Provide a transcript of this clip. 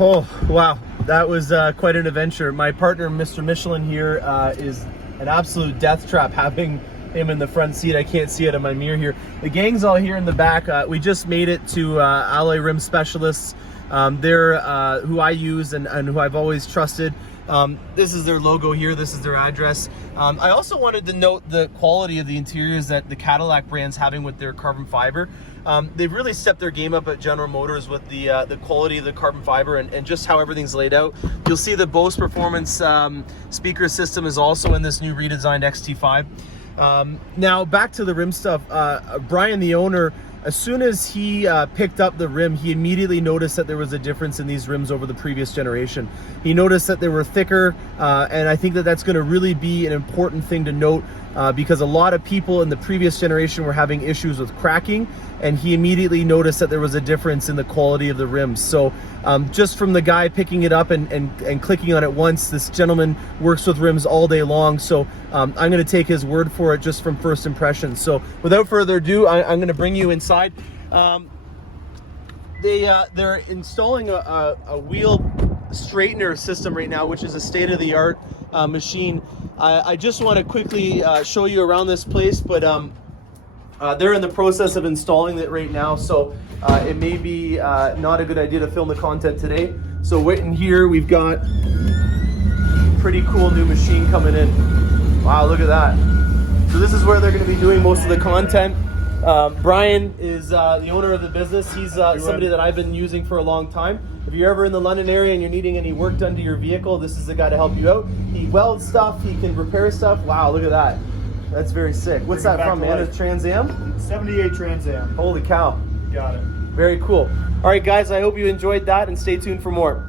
Oh, wow. That was quite an adventure. My partner, Mr. Michelin here, is an absolute death trap having him in the front seat. I can't see it in my mirror here. The gang's all here in the back. We just made it to Alloy Rim Specialists. They're who I use and who I've always trusted. This is their logo here. This is their address. I also wanted to note the quality of the interiors that the Cadillac brand's having with their carbon fiber. They've really stepped their game up at General Motors with the quality of the carbon fiber and just how everything's laid out. You'll see the Bose Performance speaker system is also in this new redesigned XT5. Now back to the rim stuff. Brian, the owner, as soon as he picked up the rim, he immediately noticed that there was a difference in these rims over the previous generation. He noticed that they were thicker, and I think that that's going to really be an important thing to note because a lot of people in the previous generation were having issues with cracking, and he immediately noticed that there was a difference in the quality of the rims. So just from the guy picking it up and clicking on it once, this gentleman works with rims all day long, so I'm going to take his word for it just from first impressions. So without further ado, I'm going to bring you inside. They're installing a wheel straightener system right now, which is a state-of-the-art machine. I just want to quickly show you around this place, but they're in the process of installing it right now, so it may be not a good idea to film the content today. So waiting here, we've got a pretty cool new machine coming in. Wow, look at that. So this is where they're going to be doing most of the content. Brian is the owner of the business. He's somebody that I've been using for a long time. If you're ever in the London area and you're needing any work done to your vehicle, this is the guy to help you out. He welds stuff, he can repair stuff. Wow, look at that. That's very sick. What's that from, man? A Trans Am? 78 Trans Am. Holy cow. Got it. Very cool. All right, guys, I hope you enjoyed that and stay tuned for more.